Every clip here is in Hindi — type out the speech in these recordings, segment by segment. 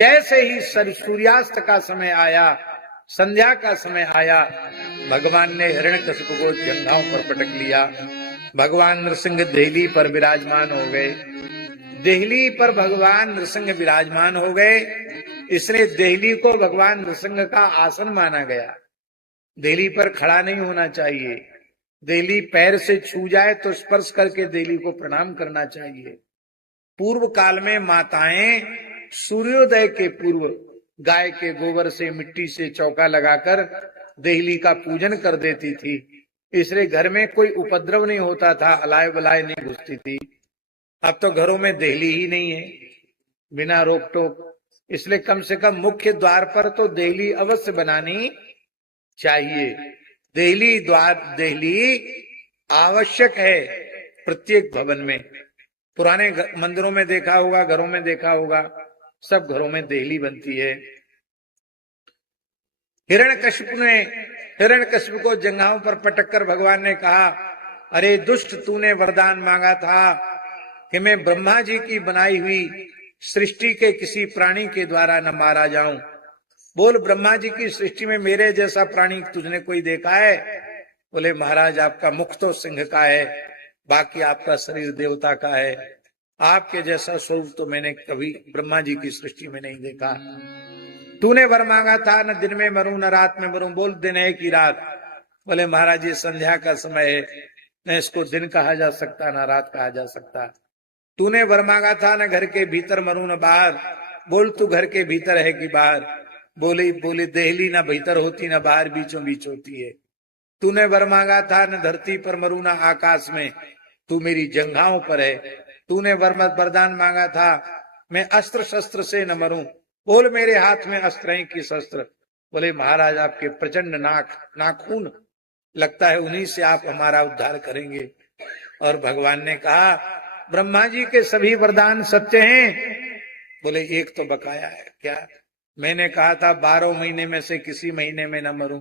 जैसे ही सूर्यास्त का समय आया, संध्या का समय आया, भगवान ने हिरण्यकशिपु को जंघाओं पर पटक लिया। भगवान नृसिंह देहली पर विराजमान हो गए। देहली पर भगवान नृसिंह विराजमान हो गए, इसलिए देहली को भगवान नृसिंह का आसन माना गया। देहली पर खड़ा नहीं होना चाहिए, देहली पैर से छू जाए तो स्पर्श करके देहली को प्रणाम करना चाहिए। पूर्व काल में माताएं सूर्योदय के पूर्व गाय के गोबर से, मिट्टी से चौका लगाकर देहली का पूजन कर देती थी, इसलिए घर में कोई उपद्रव नहीं होता था, अलाय बलाय नहीं घुसती थी। अब तो घरों में देहली ही नहीं है बिना रोक टोक, इसलिए कम से कम मुख्य द्वार पर तो देहली अवश्य बनानी चाहिए। देहली आवश्यक है प्रत्येक भवन में। पुराने मंदिरों में देखा होगा, घरों में देखा होगा, सब घरों में देहली बनती है। हिरण्यकशिपु को जंघाओं पर पटक कर भगवान ने कहा, अरे दुष्ट, तूने वरदान मांगा था कि मैं ब्रह्मा जी की बनाई हुई सृष्टि के किसी प्राणी के द्वारा न मारा जाऊं। बोल, ब्रह्मा जी की सृष्टि में मेरे जैसा प्राणी तुझने कोई देखा है? बोले, महाराज आपका मुख तो सिंह का है, बाकी आपका शरीर देवता का है, आपके जैसा स्वरूप तो मैंने कभी ब्रह्मा जी की सृष्टि में नहीं देखा। तूने वर मांगा था, न दिन में मरूं न रात में मरूं। बोल, दिन है कि रात? बोले, महाराज ये संध्या का समय है, न इसको दिन कहा जा सकता न रात कहा जा सकता। तूने वर मांगा था, न घर के भीतर मरूं न बाहर। बोल, तू घर के भीतर है कि बाहर? बोले देहली न भीतर होती न बाहर, बीचों बीच होती है। तूने वर मांगा था, न धरती पर मरूं न आकाश में, तू मेरी जंघाओं पर है। तूने वरदान मांगा था, मैं अस्त्र शस्त्र से न मरूं। बोल, मेरे हाथ में अस्त्र हैं कि शस्त्र? बोले, महाराज आपके प्रचंड नाखून, लगता है उन्हीं से आप हमारा उद्धार करेंगे। और भगवान ने कहा, ब्रह्मा जी के सभी वरदान सत्य हैं? बोले, एक तो बकाया है। क्या? मैंने कहा था 12 महीने में से किसी महीने में न मरूं।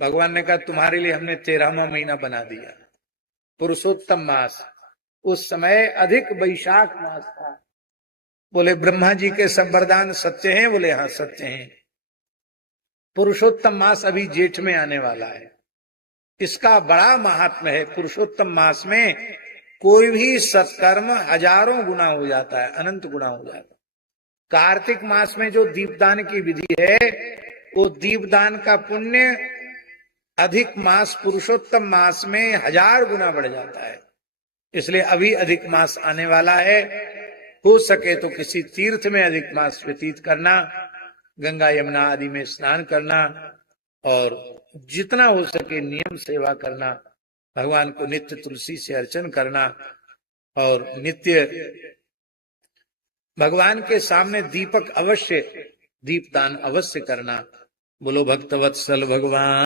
भगवान ने कहा, तुम्हारे लिए हमने 13वां महीना बना दिया, पुरुषोत्तम मास। उस समय अधिक वैशाख मास था। बोले, ब्रह्मा जी के सब वरदान सत्य हैं? बोले, हाँ सत्य हैं। पुरुषोत्तम मास अभी जेठ में आने वाला है, इसका बड़ा महात्म्य है। पुरुषोत्तम मास में कोई भी सत्कर्म हजारों गुना हो जाता है, अनंत गुना हो जाता है। कार्तिक मास में जो दीपदान की विधि है, वो दीपदान का पुण्य अधिक मास पुरुषोत्तम मास में 1000 गुना बढ़ जाता है। इसलिए अभी अधिक मास आने वाला है, हो सके तो किसी तीर्थ में अधिक मास व्यतीत करना, गंगा यमुना आदि में स्नान करना, और जितना हो सके नियम सेवा करना, भगवान को नित्य तुलसी से अर्चन करना, और नित्य भगवान के सामने दीपक अवश्य, दीपदान अवश्य करना। बोलो भक्तवत्सल भगवान।